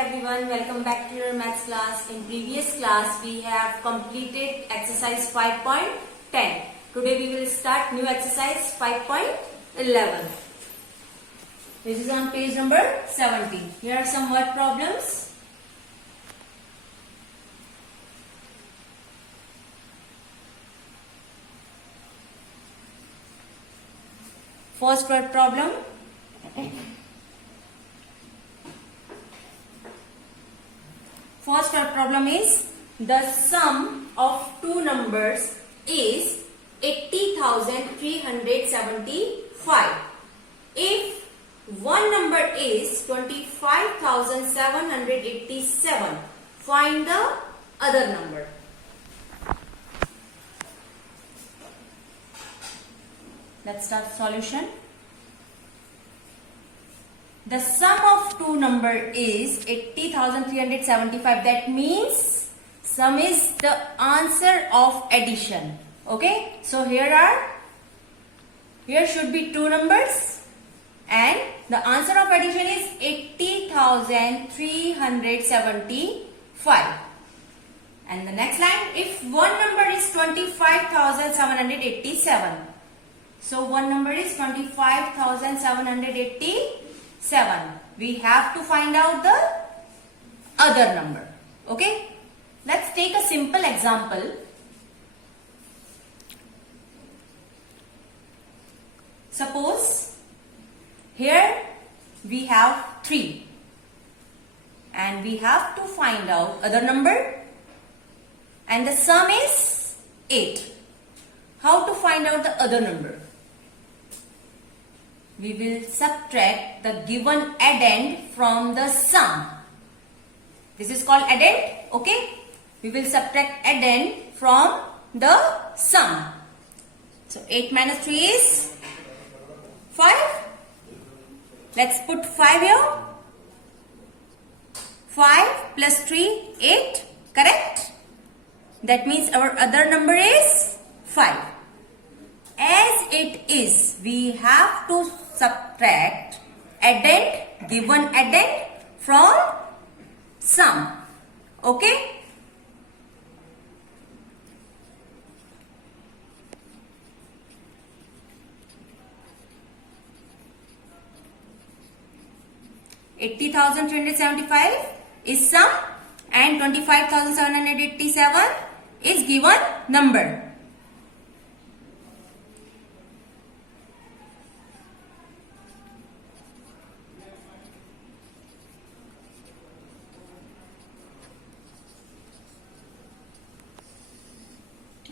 everyone, welcome back to your maths class. In previous class we have completed exercise 5.10. Today we will start new exercise 5.11. This is on page number 17. Here are some word problems. First word problem. First word problem is the sum of two numbers is 80,375. If one number is 25,787, find the other number. Let's start solution. The sum of two number is 80,375. That means sum is the answer of addition. Okay. So here should be two numbers and the answer of addition is 80,375. And the next line, if one number is 25,787. So one number is 25,787. We have to find out the other number. Okay. Let's take a simple example. Suppose here we have 3 and we have to find out other number and the sum is 8. How to find out the other number? We will subtract the given addend from the sum. This is called addend. Okay. We will subtract addend from the sum. So 8 minus 3 is 5. Let's put 5 here. 5 plus 3, 8. Correct? That means our other number is 5. As it is, we have to subtract addend, given addend from sum. Okay? $80,375 is sum and 25,787 is given number.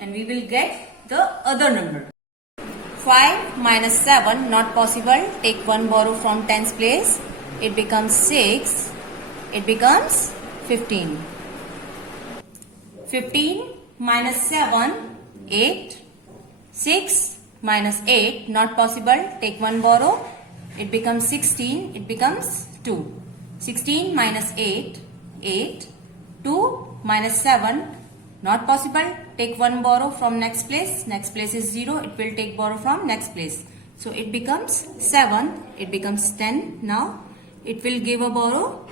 And we will get the other number. 5 minus 7, not possible. Take 1 borrow from 10's place. It becomes 6. It becomes 15. 15 minus 7, 8. 6 minus 8, not possible. Take 1 borrow. It becomes 16. It becomes 2. 16 minus 8, 8. 2 minus 7, not possible. Take 1 borrow from next place. Next place is 0. It will take borrow from next place. So it becomes 7. It becomes 10 now. It will give a borrow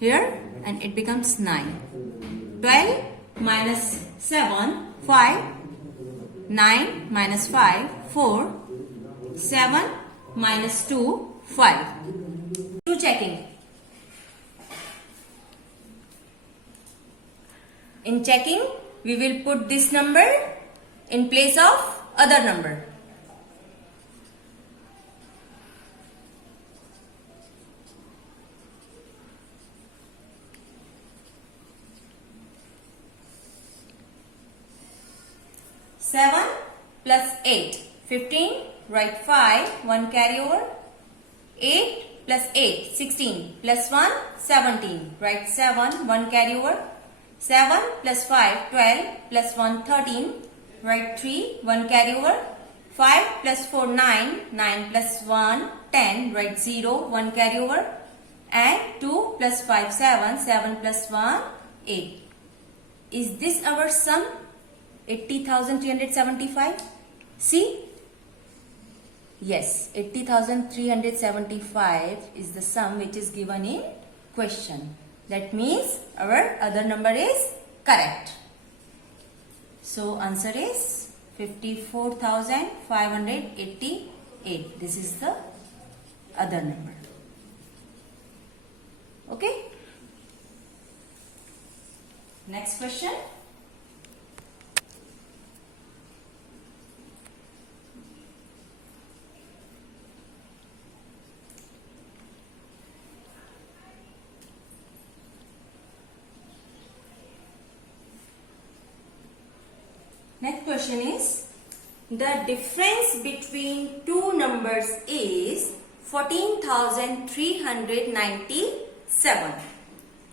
here and it becomes 9. 12 minus 7, 5. 9 minus 5, 4. 7 minus 2, 5. To checking. In checking, we will put this number in place of other number. Seven plus 8, 15, write 5, 1 carry over. 8 plus 8, 16, plus 1, 17, write 7, 1 carry over. 7 plus 5, 12, plus 1, 13, write 3, 1 carry over. 5 plus 4, 9, 9 plus 1, 10, write 0, 1 carry over. And 2 plus 5, 7, 7 plus 1, 8. Is this our sum? 80,375. See? Yes, 80,375 is the sum which is given in question. That means our other number is correct. So answer is 54,588. This is the other number. Okay. Next question. Next question is, the difference between two numbers is 14,397.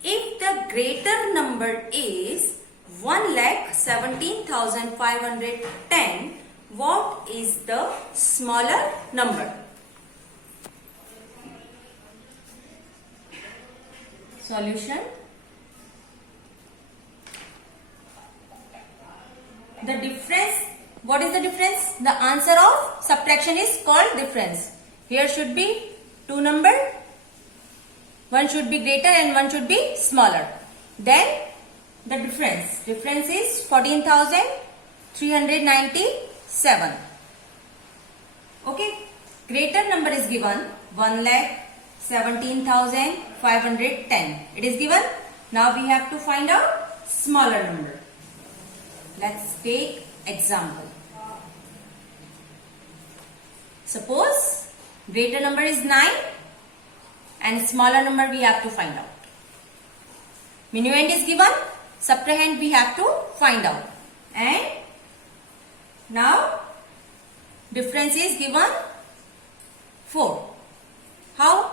If the greater number is 1,17,510, what is the smaller number? Solution. The difference, what is the difference? The answer of subtraction is called difference. Here should be two numbers. One should be greater and one should be smaller. Then the difference is 14,397. Okay. Greater number is given 1,17,510. It is given. Now we have to find out smaller number. Let's take example. Suppose greater number is 9 and smaller number we have to find out. Minuend is given, subtrahend we have to find out. And now difference is given 4. How?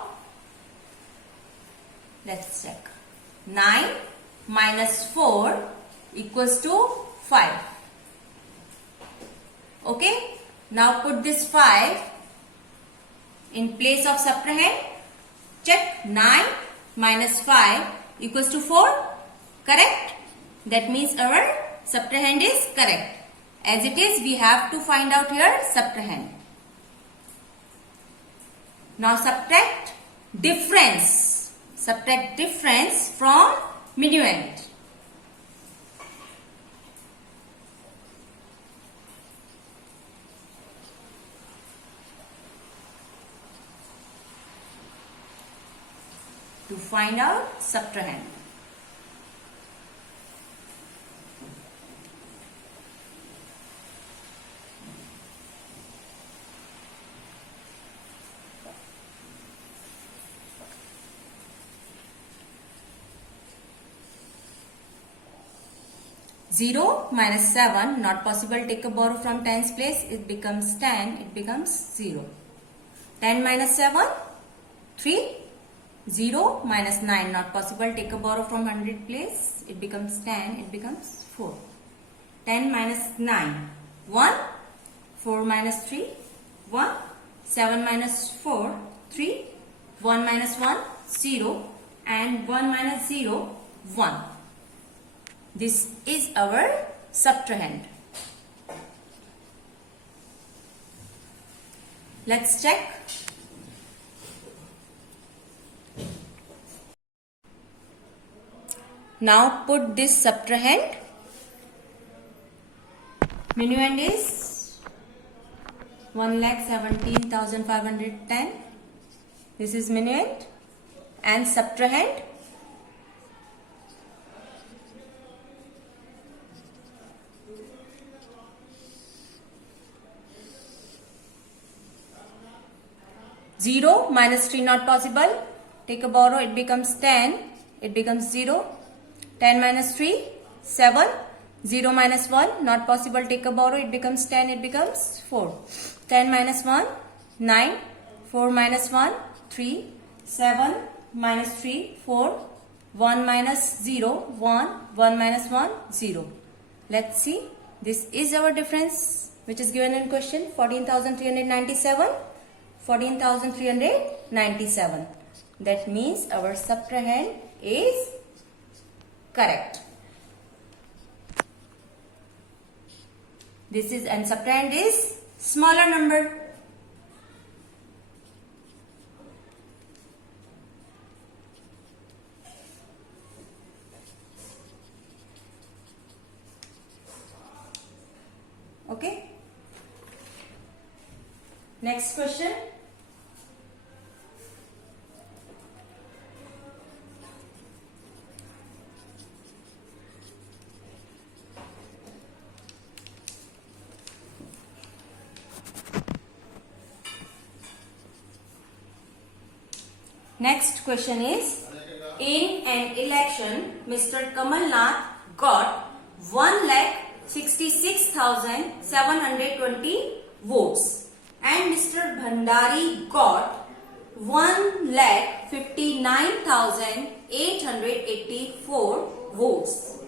Let's check. 9 minus 4 equals to 5. Okay. Now put this 5 in place of subtrahend. Check. 9 minus 5 equals to 4. Correct? That means our subtrahend is correct. As it is, we have to find out here subtrahend. Now subtract difference. Subtract difference from minuend. To find out subtrahend. Zero minus 7, not possible. Take a borrow from 10's place. It becomes 10. It becomes 0. 10 minus 7, 3. 0 minus 9, not possible. Take a borrow from 100 place. It becomes 10. It becomes 4. 10 minus 9, 1. 4 minus 3, 1. 7 minus 4, 3. 1 minus 1, 0. And 1 minus 0, 1. This is our subtrahend. Let's check. Now put this subtrahend. Minuend is 1,17,510. This is minuend. And subtrahend. Zero minus 3, not possible. Take a borrow. It becomes 10. It becomes 0. 10 minus 3, 7. 0 minus 1, not possible. Take a borrow. It becomes 10. It becomes 4. 10 minus 1, 9. 4 minus 1, 3. 7 minus 3, 4. 1 minus 0, 1. 1 minus 1, 0. Let's see. This is our difference which is given in question. 14,397. 14,397. That means our subtrahend is correct. This is, and subtrahend is smaller number. Next question. Next question is, in an election, Mr. Kamal Nath got 1,66,720 votes and Mr. Bhandari got 1,59,884 votes.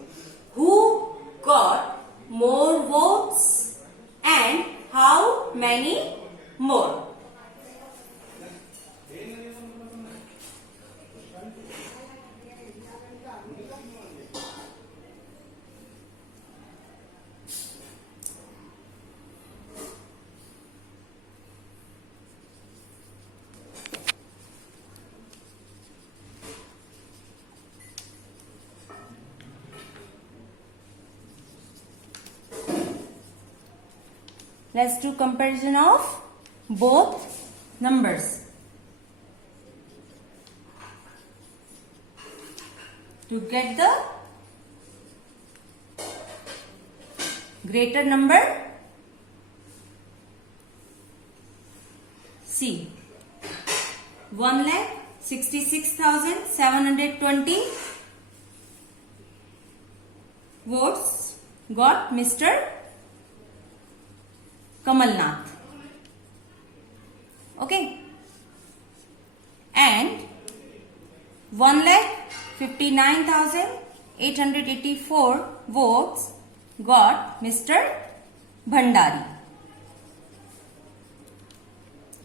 Who got more votes and how many more? Let's do comparison of both numbers. To get the greater number, C. 1,66,720 votes got Mr. Kamal Nath. Okay. And 1,59,884 votes got Mr. Bhandari.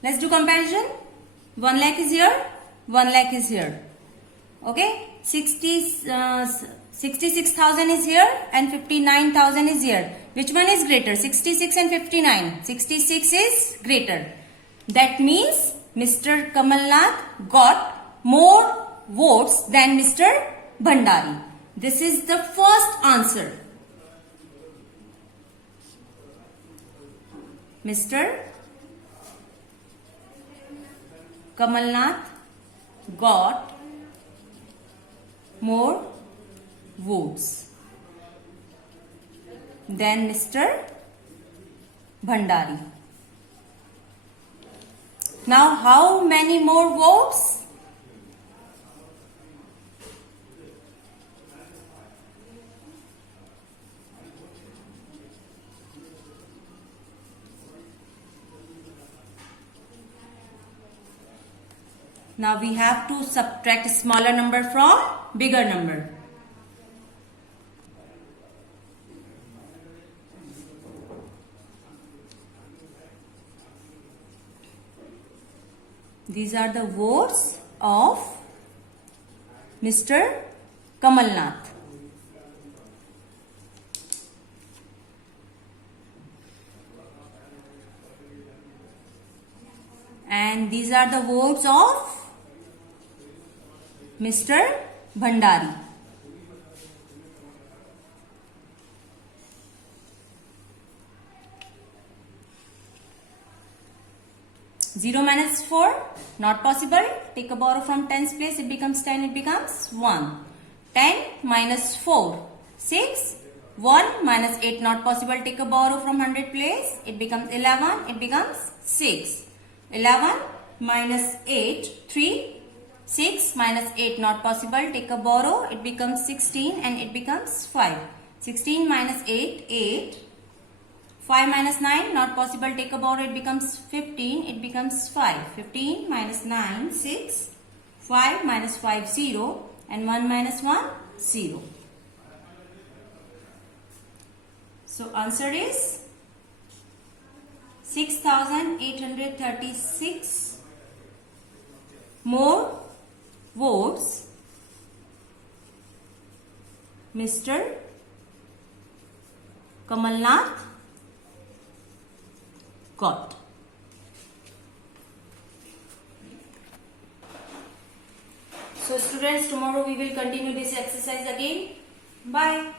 Let's do comparison. 1 lakh is here, 1 lakh is here. Okay. 66,000 is here and 59,000 is here. Which one is greater? 66 and 59. 66 is greater. That means Mr. Kamal Nath got more votes than Mr. Bhandari. This is the first answer. Mr. Kamal Nath got more votes than Mr. Bhandari. Now, how many more votes? Now, we have to subtract a smaller number from bigger number. These are the votes of Mr. Kamal Nath. And these are the votes of Mr. Bhandari. Zero minus 4, not possible. Take a borrow from tens place, it becomes 10, it becomes 1. 10 minus 4, 6. 1 minus 8, not possible. Take a borrow from 100 place, it becomes 11, it becomes 6. 11 minus 8, 3. 6 minus 8, not possible. Take a borrow, it becomes 16 and it becomes 5. 16 minus 8, 8. 5 minus 9, not possible. Take a borrow, it becomes 15, it becomes 5. 15 minus 9, 6. 5 minus 5, 0. And 1 minus 1, 0. So answer is 6,836 more votes Mr. Kamal Nath got. So students, tomorrow we will continue this exercise again. Bye.